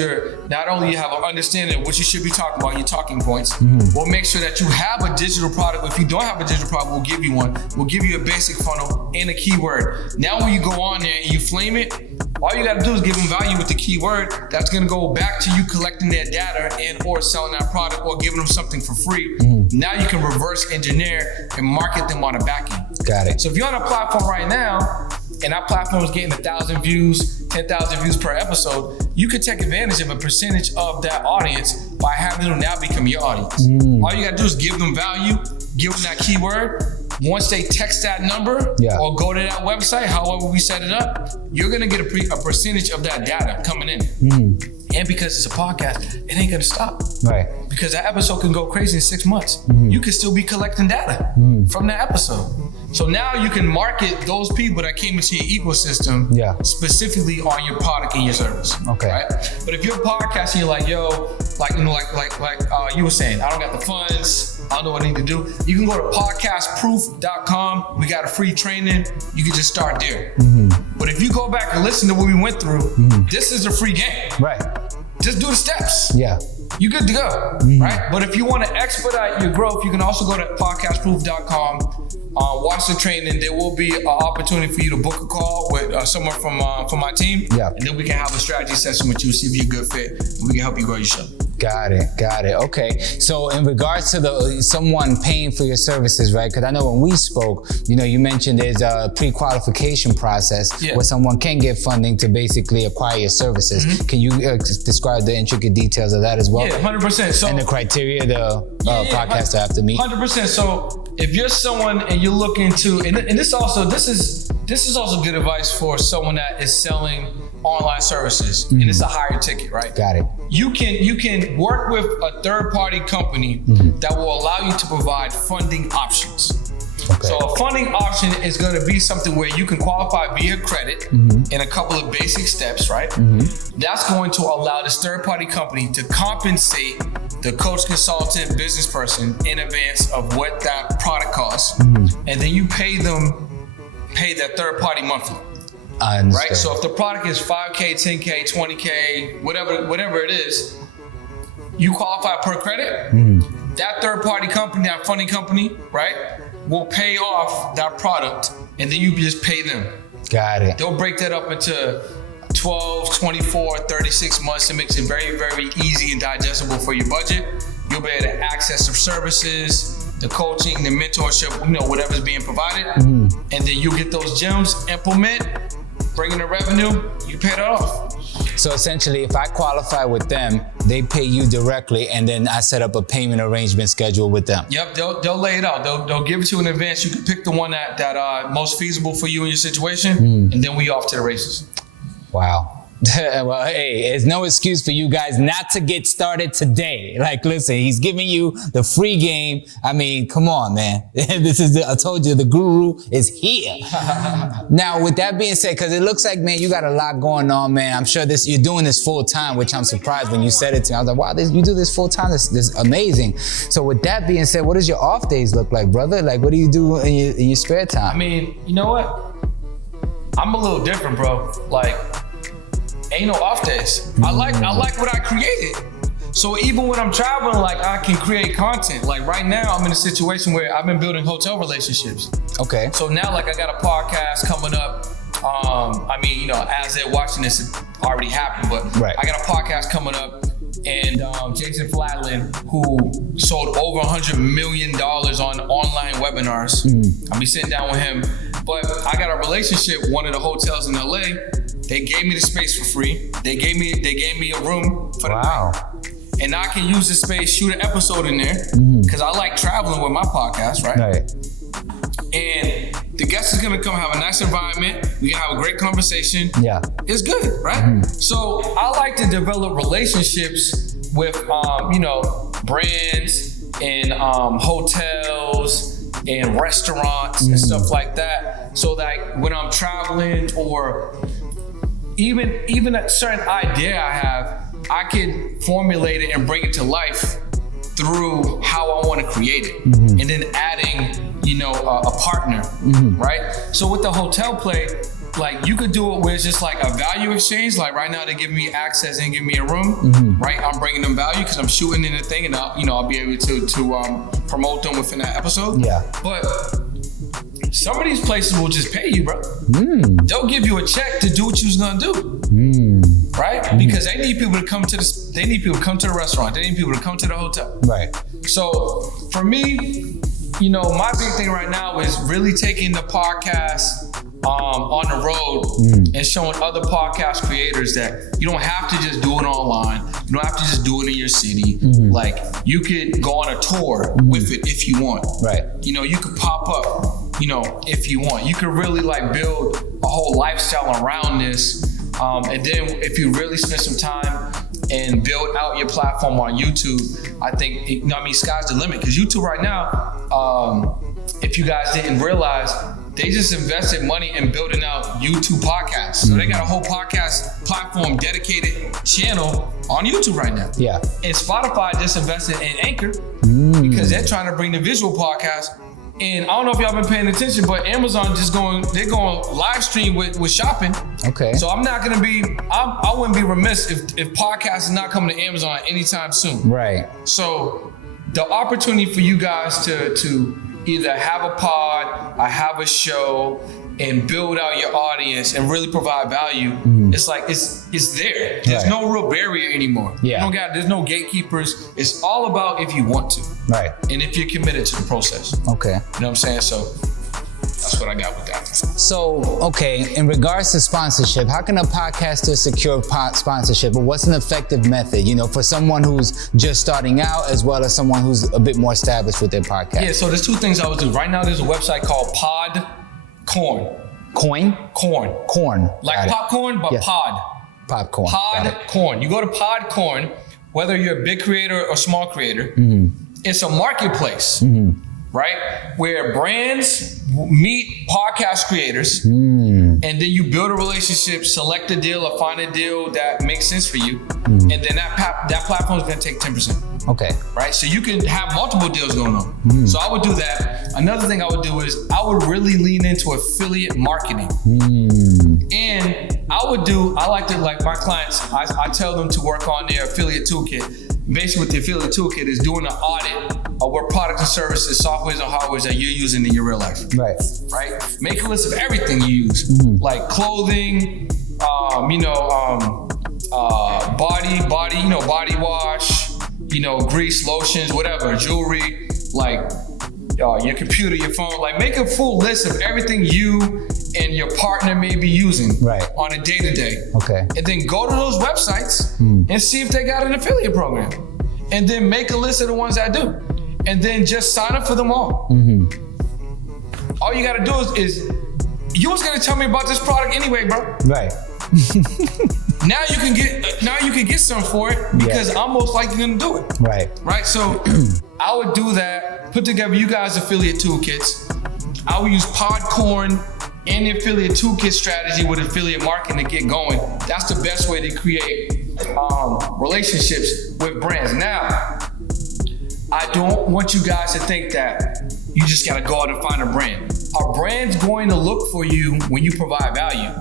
not only you have an understanding of what you should be talking about, your talking points, we'll make sure that you have a digital product. If you don't have a digital product, we'll give you one. We'll give you a basic funnel and a keyword. Now when you go on there and you flame it, all you gotta do is give them value with the keyword. That's gonna go back to you collecting their data and or selling that product or giving them something for free. Now you can reverse engineer and market them on the back end. Got it. So if you're on a platform right now and our platform is getting 1,000 views, 10,000 views per episode, you could take advantage of a percentage of that audience by having them now become your audience. All you gotta do is give them value, give them that keyword. Once they text that number or go to that website, however we set it up, you're gonna get a percentage of that data coming in. And because it's a podcast, it ain't gonna stop. Right. Because that episode can go crazy in 6 months. You can still be collecting data from that episode. So now you can market those people that came into your ecosystem specifically on your product and your service. Okay. Right? But if you're podcasting, you're like, yo, like you were saying, I don't got the funds, I don't know what I need to do. You can go to podcastproof.com. We got a free training. You can just start there. But if you go back and listen to what we went through, this is a free game. Right. Just do the steps. Yeah. You're good to go, right? But if you want to expedite your growth, you can also go to podcastproof.com, watch the training. There will be an opportunity for you to book a call with someone from my team, and then we can have a strategy session with you, see if you're a good fit, and we can help you grow your show. Got it. Okay. So in regards to someone paying for your services, right? Because I know when we spoke, you mentioned there's a pre-qualification process where someone can get funding to basically acquire your services. Can you describe the intricate details of that as well? Yeah, 100%. So, and the criteria the podcaster have to meet? 100%. So if you're someone and you're looking to, and this is also good advice for someone that is selling online services and it's a higher ticket, right? Got it. You can work with a third-party company that will allow you to provide funding options. Okay. So a funding option is going to be something where you can qualify via credit in a couple of basic steps, right? That's going to allow this third-party company to compensate the coach, consultant, business person in advance of what that product costs, and then you pay that third party monthly. Right? So if the product is $5K, $10K, $20K, whatever it is, you qualify per credit. That third party company, that funding company, right, will pay off that product, and then you just pay them. Got it. They'll break that up into 12, 24, 36 months. It makes it very, very easy and digestible for your budget. You'll be able to access some services, the coaching, the mentorship, whatever's being provided. And then you get those gems, implement, bring in the revenue, you pay it off. So essentially, if I qualify with them, they pay you directly, and then I set up a payment arrangement schedule with them. Yep, they'll lay it out. They'll give it to you in advance. You can pick the one that most feasible for you and your situation, and then we off to the races. Wow. Well, hey, there's no excuse for you guys not to get started today. Like, listen, he's giving you the free game. I mean, come on, man. I told you, the guru is here. Now, with that being said, because it looks like, man, you got a lot going on, man. I'm sure you're doing this full time, which I'm surprised when you said it to me. I was like, wow, you do this full time. This is amazing. So with that being said, what does your off days look like, brother? Like, what do you do in your spare time? I mean, you know what? I'm a little different, bro. Like, ain't no off days. I like what I created. So even when I'm traveling, like, I can create content. Like right now, I'm in a situation where I've been building hotel relationships. Okay. So now, like, I got a podcast coming up. As they're watching this, it already happened, but I got a podcast coming up. And Jason Flatland, who sold over $100 million on online webinars. I'll be sitting down with him. But I got a relationship with one of the hotels in LA. They gave me the space for free. They gave me a room for the night. And I can use the space, shoot an episode in there, because I like traveling with my podcast, right? And the guest is gonna come have a nice environment. We can have a great conversation. Yeah. It's good, right? So I like to develop relationships with, brands and hotels and restaurants and stuff like that. So that when I'm traveling, or even a certain idea I have, I can formulate it and bring it to life through how I want to create it, and then adding, a partner, right? So with the hotel play, like, you could do it where it's just like a value exchange. Like right now, they give me access and give me a room, right? I'm bringing them value because I'm shooting in the thing, and I'll be able to promote them within that episode. Yeah. But some of these places will just pay you, bro. They'll give you a check to do what you was gonna do. Right? Because they need people to come to the restaurant. They need people to come to the hotel. Right. So for me, my big thing right now is really taking the podcast on the road and showing other podcast creators that you don't have to just do it online. You don't have to just do it in your city. Like, you could go on a tour with it if you want. Right. You could pop up, if you want. You could really like build a whole lifestyle around this. And then if you really spend some time and build out your platform on YouTube, I think, sky's the limit. Because YouTube right now, if if you guys didn't realize, they just invested money in building out YouTube podcasts. So they got a whole podcast platform, dedicated channel on YouTube right now. Yeah. And Spotify just invested in Anchor because they're trying to bring the visual podcast. And I don't know if y'all been paying attention, but Amazon they're going live stream with shopping. Okay. So I'm not gonna I wouldn't be remiss if podcast is not coming to Amazon anytime soon. Right. So the opportunity for you guys to either have a pod or have a show and build out your audience and really provide value, it's like it's there. There's no real barrier anymore. Yeah. There's no gatekeepers. It's all about if you want to. Right. And if you're committed to the process. Okay. You know what I'm saying? So that's what I got with that. So, okay, in regards to sponsorship, how can a podcaster secure sponsorship, or what's an effective method, for someone who's just starting out as well as someone who's a bit more established with their podcast? Yeah, so there's two things I would do. Right now, there's a website called Podcorn. Corn. Like popcorn, but pod. Popcorn. Podcorn. You go to Podcorn, whether you're a big creator or small creator, it's a marketplace, right? Where brands meet podcast creators, and then you build a relationship, select a deal or find a deal that makes sense for you, and then that platform is gonna take 10%. Okay. Right? So you can have multiple deals going on. So I would do that. Another thing I would do is I would really lean into affiliate marketing. And I like my clients, I tell them to work on their affiliate toolkit. Basically what the affiliate toolkit is doing an audit of what products and services, softwares and hardwares that you're using in your real life. Right. Make a list of everything you use, like clothing, body wash, grease, lotions, whatever, jewelry, like your computer, your phone. Like make a full list of everything you and your partner may be using on a day-to-day. Okay. And then go to those websites and see if they got an affiliate program. And then make a list of the ones that do. And then just sign up for them all. All you gotta do is you was gonna tell me about this product anyway, bro. Right. Now you can get some for it because I'm most likely gonna do it. Right. So I would do that, put together you guys' affiliate toolkits. I would use Podcorn and the affiliate toolkit strategy with affiliate marketing to get going. That's the best way to create relationships with brands. Now, I don't want you guys to think that you just gotta go out and find a brand. A brand's going to look for you when you provide value.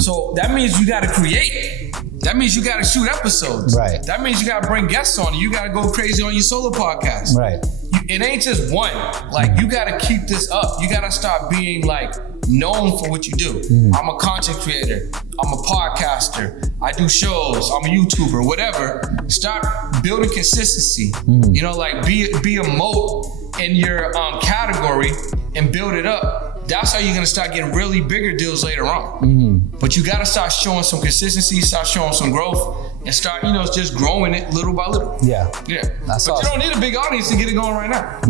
So that means you gotta create. That means you gotta shoot episodes. Right. That means you gotta bring guests on. You gotta go crazy on your solo podcast. Right. It ain't just one. Like you gotta keep this up. You gotta start being like known for what you do. I'm a content creator. I'm a podcaster. I do shows. I'm a YouTuber. Whatever. Start building consistency. Be a moat in your category and build it up. That's how you're gonna start getting really bigger deals later on. But you gotta start showing some consistency, start showing some growth, and start, just growing it little by little. Yeah. That's awesome. You don't need a big audience to get it going right now.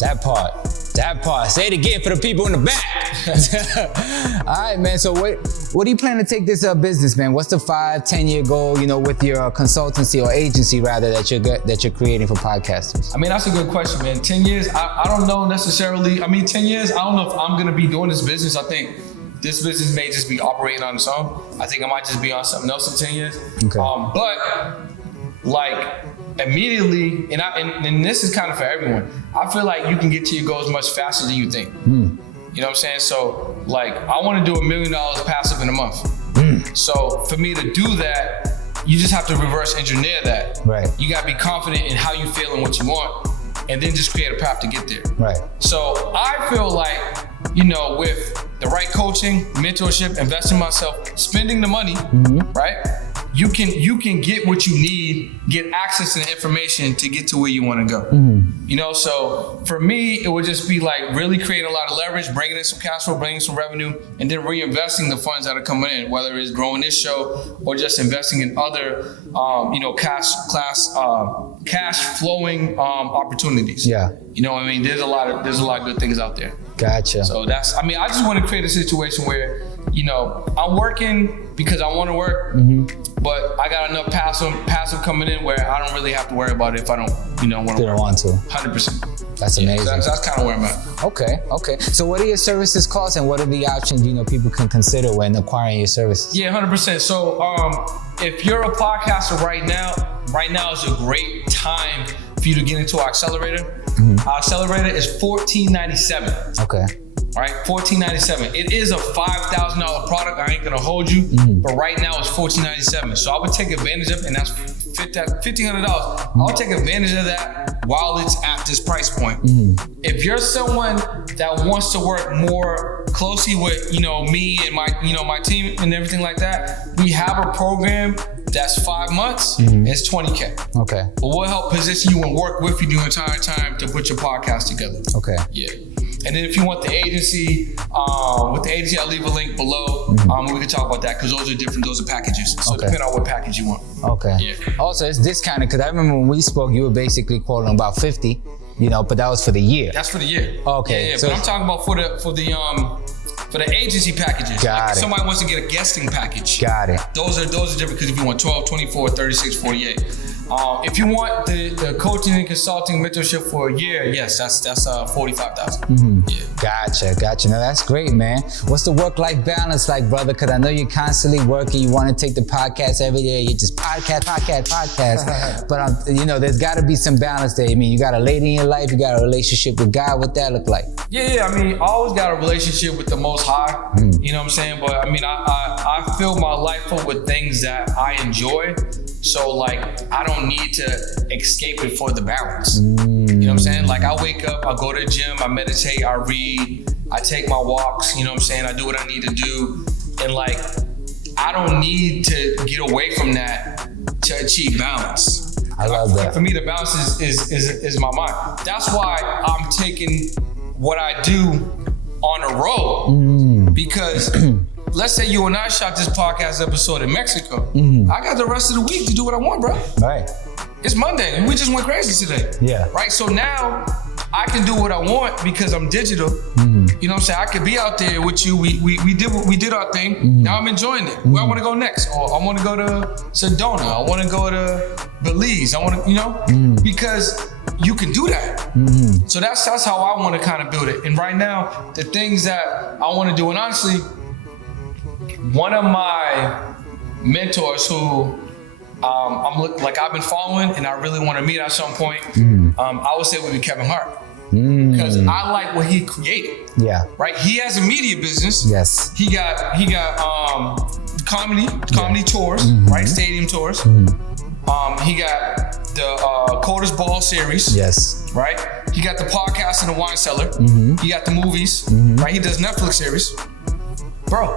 That part. Say it again for the people in the back. All right, man. So what do you plan to take this business, man? What's the 5-10 year goal, with your consultancy or agency rather that you're creating for podcasters? I mean, that's a good question, man. 10 years, I don't know necessarily. 10 years, I don't know if I'm gonna be doing this business. I think this business may just be operating on its own. I think I might just be on something else in 10 years. Okay. But like immediately, and this is kind of for everyone, I feel like you can get to your goals much faster than you think. You know what I'm saying? So like, I want to do $1 million passive in a month. So for me to do that, you just have to reverse engineer that. Right. You got to be confident in how you feel and what you want, and then just create a path to get there. Right. So I feel like, with the right coaching, mentorship, investing in myself, spending the money, right? You can get what you need, get access to the information to get to where you want to go. So for me, it would just be like really creating a lot of leverage, bringing in some cash flow, bringing some revenue, and then reinvesting the funds that are coming in, whether it's growing this show or just investing in other, cash flowing opportunities. Yeah. There's a lot of good things out there. Gotcha. So I just want to create a situation where, I'm working because I want to work, but I got enough passive coming in where I don't really have to worry about it if I don't, want to. 100%. That's amazing. That's kind of where I'm at. Okay. So what do your services cost, and what are the options people can consider when acquiring your services? Yeah, 100%. So if you're a podcaster right now is a great time for you to get into our accelerator. Our accelerator is $14.97. Okay. All right, $14.97. It is a $5,000 product. I ain't gonna hold you, but right now it's $14.97. So I would take advantage of it, and that's $1,500. I'll take advantage of that while it's at this price point. If you're someone that wants to work more closely with me and my team and everything like that, we have a program that's 5 months. It's $20K. Okay. But we'll help position you and work with you the entire time to put your podcast together. Okay. Yeah. And then if you want the agency, with the agency, I'll leave a link below. We can talk about that because those are packages. So depending on what package you want. Okay. Yeah. Also, it's discounted because I remember when we spoke, you were basically quoting about 50, but that was for the year. That's for the year. Okay. Yeah, so but I'm talking about for the agency packages. Got it. If somebody wants to get a guesting package. Got it. Those are different because if you want 12, 24, 36, 48. If you want the coaching and consulting mentorship for a year, yes, that's $45,000. Yeah. Gotcha. Now that's great, man. What's the work-life balance like, brother? Because I know you're constantly working. You want to take the podcast every day. You just podcast. But there's got to be some balance there. I mean, you got a lady in your life. You got a relationship with God. What that look like? Yeah. I mean, I always got a relationship with the Most High. You know what I'm saying? But I mean, I fill my life up with things that I enjoy. So like, I don't need to escape it for the balance. You know what I'm saying? Like I wake up, I go to the gym, I meditate, I read, I take my walks, you know what I'm saying? I do what I need to do. And like, I don't need to get away from that to achieve balance. I love that. For me, the balance is my mind. That's why I'm taking what I do on a road because let's say you and I shot this podcast episode in Mexico. I got the rest of the week to do what I want, bro. Right. It's Monday and we just went crazy today. Yeah. Right. So now I can do what I want because I'm digital. You know what I'm saying? I could be out there with you. We did our thing. Now I'm enjoying it. Where I want to go next? Or I want to go to Sedona. I want to go to Belize. I want to, because you can do that. So that's how I want to kind of build it. And right now, the things that I want to do, and honestly, one of my mentors who I've been following and I really want to meet at some point, I would say would be Kevin Hart. Because I like what he created. Yeah. Right? He has a media business. Yes. He got comedy tours, right? Stadium tours. He got the Coders Ball series. Yes. Right? He got the podcast in the wine cellar. He got the movies. Right? He does Netflix series. Bro,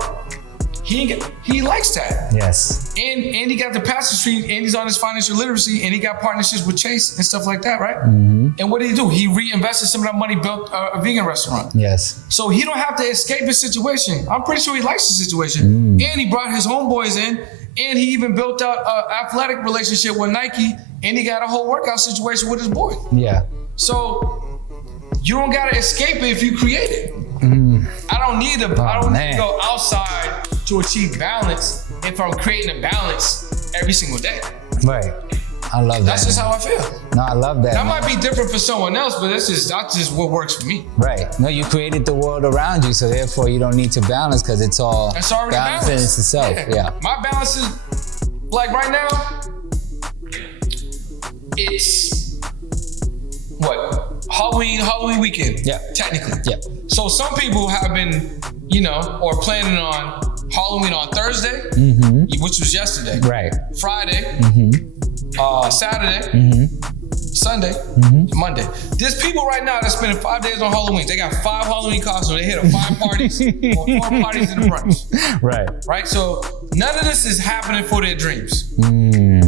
he likes that. Yes. And he got the Pastor Street, and he's on his financial literacy, and he got partnerships with Chase and stuff like that, right? And what did he do? He reinvested some of that money, built a vegan restaurant. Yes. So he don't have to escape his situation. I'm pretty sure he likes the situation. And he brought his homeboys in, and he even built out an athletic relationship with Nike, and he got a whole workout situation with his boy. Yeah. So you don't gotta escape it if you create it. I don't need to go outside to achieve balance if I'm creating a balance every single day. Right. I love that. That's just how I feel. No, I love that. That might be different for someone else, but that's just what works for me. Right. No, you created the world around you, so therefore you don't need to balance because it's already balanced in itself. Yeah. My balance is like right now. It's what? Halloween weekend. Yeah. Technically. Yeah. So some people have been, or planning on Halloween on Thursday, which was yesterday. Right. Friday, Saturday, Sunday, Monday. There's people right now that spending 5 days on Halloween. They got 5 Halloween costumes. They hit 5 parties or 4 parties in the brunch. Right. Right. So none of this is happening for their dreams.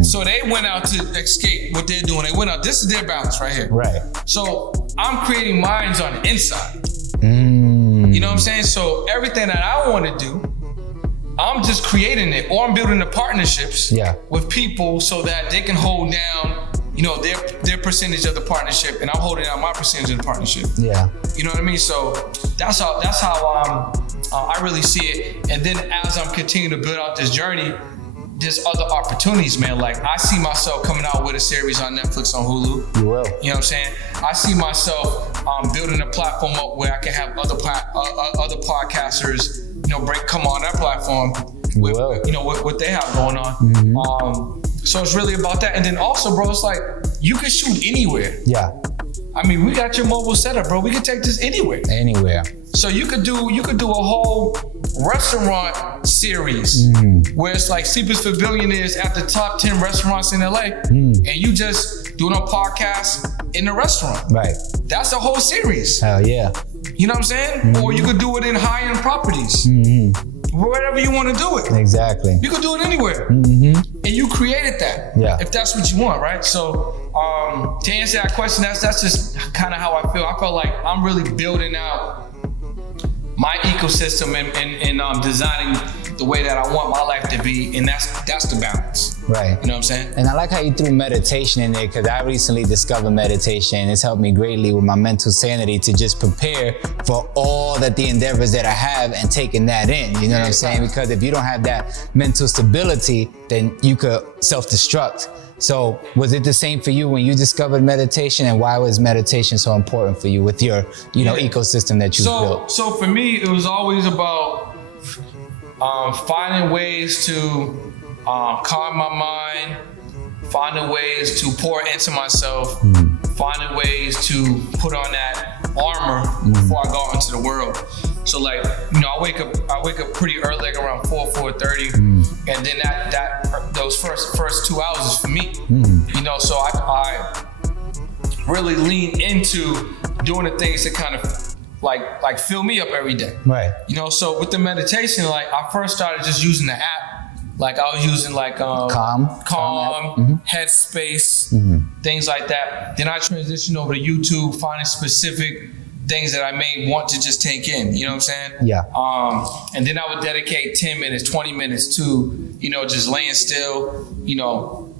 So they went out to escape what they're doing. They went out. This is their balance right here. Right. So I'm creating minds on the inside. You know what I'm saying? So everything that I want to do, I'm just creating it, or I'm building the partnerships with people so that they can hold down, their percentage of the partnership, and I'm holding down my percentage of the partnership. Yeah. You know what I mean? So that's how I really see it. And then as I'm continuing to build out this journey, there's other opportunities, man. Like I see myself coming out with a series on Netflix, on Hulu. You will. You know what I'm saying? I see myself building a platform up where I can have other podcasters, come on that platform with what they have going on. Mm-hmm. So it's really about that. And then also, bro, it's like you can shoot anywhere. Yeah. I mean, we got your mobile setup, bro. We can take this anywhere. Anywhere. So you could do a whole restaurant series where it's like Sleepers for Billionaires at the top 10 restaurants in LA, and you just doing a podcast in the restaurant. Right. That's a whole series. Hell yeah. You know what I'm saying? Or you could do it in high-end properties. Wherever you want to do it. Exactly. You could do it anywhere. And you created that. Yeah. If that's what you want, right? So to answer that question, that's just kind of how I feel. I felt like I'm really building out my ecosystem and designing the way that I want my life to be, and that's the balance. Right. You know what I'm saying? And I like how you threw meditation in there, because I recently discovered meditation, and it's helped me greatly with my mental sanity to just prepare for all that the endeavors that I have and taking that in. You know what I'm saying? Because if you don't have that mental stability, then you could self-destruct. So was it the same for you when you discovered meditation, and why was meditation so important for you with your, ecosystem that you built? So for me, it was always about finding ways to calm my mind, finding ways to pour into myself, finding ways to put on that armor before I go out into the world. So like, I wake up pretty early, like around 4:30, and then those first 2 hours is for me. So I really lean into doing the things that kind of like fill me up every day. Right. So with the meditation, like I first started just using the app. Like I was using like Calm, Headspace, things like that. Then I transitioned over to YouTube, finding specific things that I may want to just take in, you know what I'm saying? Yeah. And then I would dedicate 10 minutes, 20 minutes to, just laying still,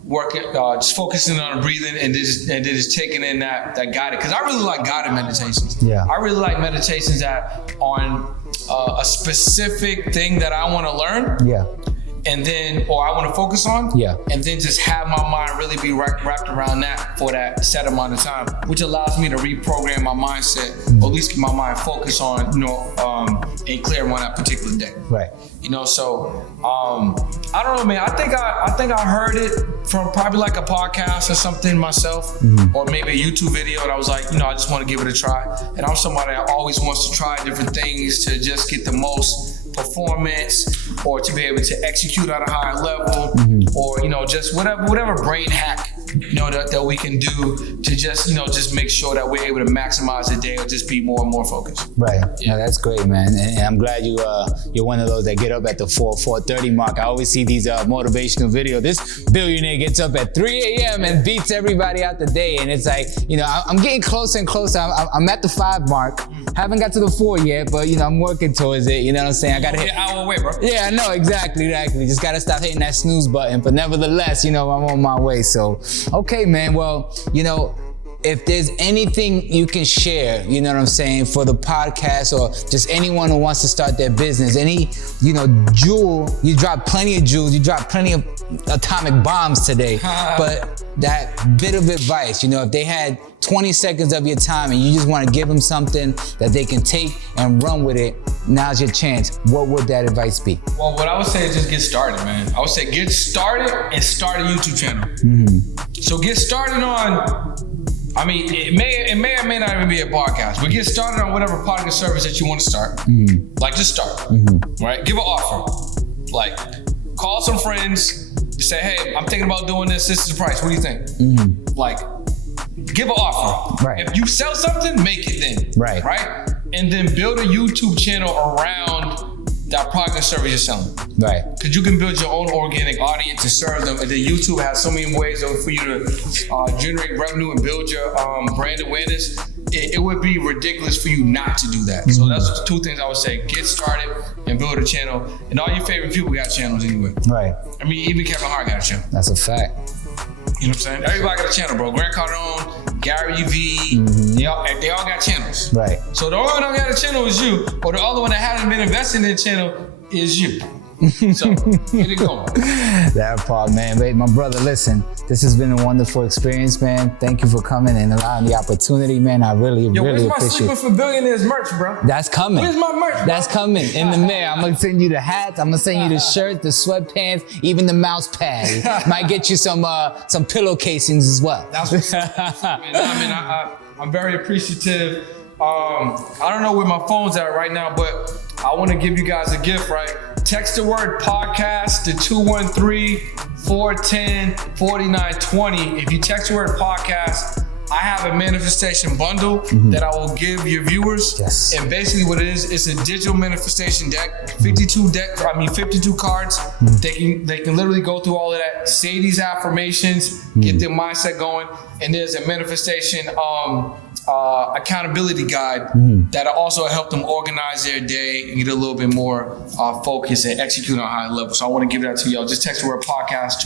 working, just focusing on breathing and then just taking in that guided. Because I really like guided meditations. Yeah. I really like meditations that on a specific thing that I want to learn. Yeah. And then, or I want to focus on, and then just have my mind really be wrapped around that for that set amount of time, which allows me to reprogram my mindset, or at least get my mind focused on, and clear on that particular day. Right. So I don't know, man. I think I heard it from probably like a podcast or something myself, or maybe a YouTube video, and I was like, I just want to give it a try. And I'm somebody that always wants to try different things to just get the most performance, or to be able to execute at a higher level, or just whatever brain hack that we can do to just make sure that we're able to maximize the day or just be more and more focused. Right. Yeah, that's great, man. And I'm glad you're one of those that get up at the 4:30 mark. I always see these motivational videos. This billionaire gets up at 3 a.m. and beats everybody out the day. And it's like, I'm getting closer and closer. I'm at the 5 mark. Haven't got to the 4 yet, but I'm working towards it. You know what I'm saying? I gotta hit an hour away, bro. Yeah, I know, exactly. Just gotta stop hitting that snooze button. But nevertheless, I'm on my way. So, okay, man. Well, if there's anything you can share, you know what I'm saying, for the podcast, or just anyone who wants to start their business, any, jewel, you drop plenty of jewels, you drop plenty of atomic bombs today, but that bit of advice, if they had 20 seconds of your time and you just want to give them something that they can take and run with it, now's your chance. What would that advice be? Well, what I would say is just get started, man. I would say get started and start a YouTube channel. So get started on, it may or may not even be a podcast, but get started on whatever podcast service that you want to start. Like, just start, right? Give an offer. Like, call some friends, say, hey, I'm thinking about doing this. This is the price. What do you think? Like, give an offer. Right. If you sell something, make it then. Right. Right? And then build a YouTube channel around that product or service you're selling. Right. Because you can build your own organic audience and serve them. And then YouTube has so many ways for you to generate revenue and build your brand awareness. It would be ridiculous for you not to do that. So that's 2 things I would say. Get started and build a channel. And all your favorite people got channels anyway. Right. Even Kevin Hart got a channel. That's a fact. You know what I'm saying? Everybody got a channel, bro. Grant Cardone, Gary Vee, they all got channels. Right. So the only one that got a channel is you, or the other one that hasn't been investing in the channel is you. So get it going. That part, man. Wait, my brother, listen, this has been a wonderful experience, man. Thank you for coming and allowing the opportunity, man. I really Where's my appreciate Sleeping for Billionaires merch, bro? That's coming. Where's my merch, bro? That's coming in the mail. I'm gonna send you the hats. I'm gonna send you the shirt, the sweatpants, even the mouse pad. Might get you some pillow casings as well. That's what's up. I'm very appreciative. I don't know where my phone's at right now, but I want to give you guys a gift, right? Text the word podcast to 213-410-4920. If you text the word podcast, I have a manifestation bundle that I will give your viewers. Yes. And basically what it is, it's a digital manifestation deck, 52 cards. They can literally go through all of that, say these affirmations, get their mindset going, and there's a manifestation accountability guide that'll also help them organize their day and get a little bit more focused and execute on a high level. So I want to give that to y'all. Just text the word podcast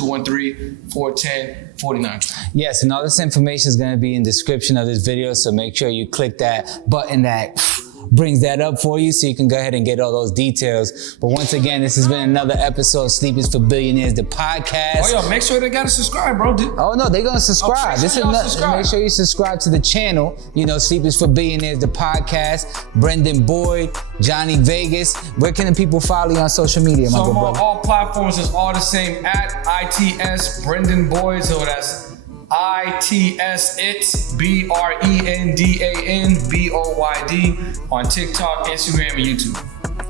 213-410-4920. Yes, and all this information is going to be in the description of this video, so make sure you click that button that brings that up for you so you can go ahead and get all those details. But once again, this has been another episode of Sleep is for Billionaires, the podcast. Oh, yo, make sure they gotta subscribe, bro. Oh, no, they're gonna subscribe. This is make sure you subscribe to the channel. You know, Sleep is for Billionaires, the podcast. Brendan Boyd, Jonni Vegaz. Where can the people follow you on social media, my good brother? So all platforms is all the same, at ITS Brendan Boyd. So that's ITS it's BRENDANBOYD on TikTok, Instagram, and YouTube.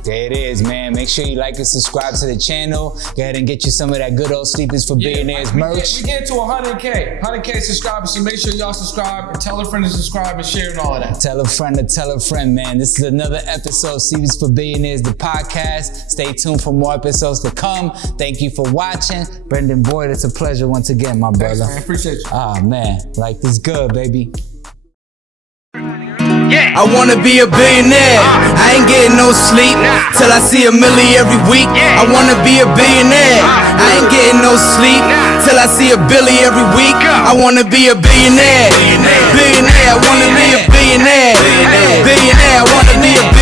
There it is, man. Make sure you like and subscribe to the channel. Go ahead and get you some of that good old Sleep is for Billionaires merch. We get to 100K subscribers, so make sure y'all subscribe and tell a friend to subscribe and share and all of that. Tell a friend to tell a friend, man. This is another episode of Sleep is for Billionaires, the podcast. Stay tuned for more episodes to come. Thank you for watching. Brendan Boyd, it's a pleasure once again, my brother. Thanks, man. Appreciate you. Ah, man. Like this good, baby. I wanna be a billionaire. I ain't getting no sleep till I see $1 million every week. I wanna be a billionaire. I ain't getting no sleep till I see $1 billion every week. I wanna be a billionaire. Billionaire, I wanna be a billionaire. Billionaire, I wanna be a billionaire.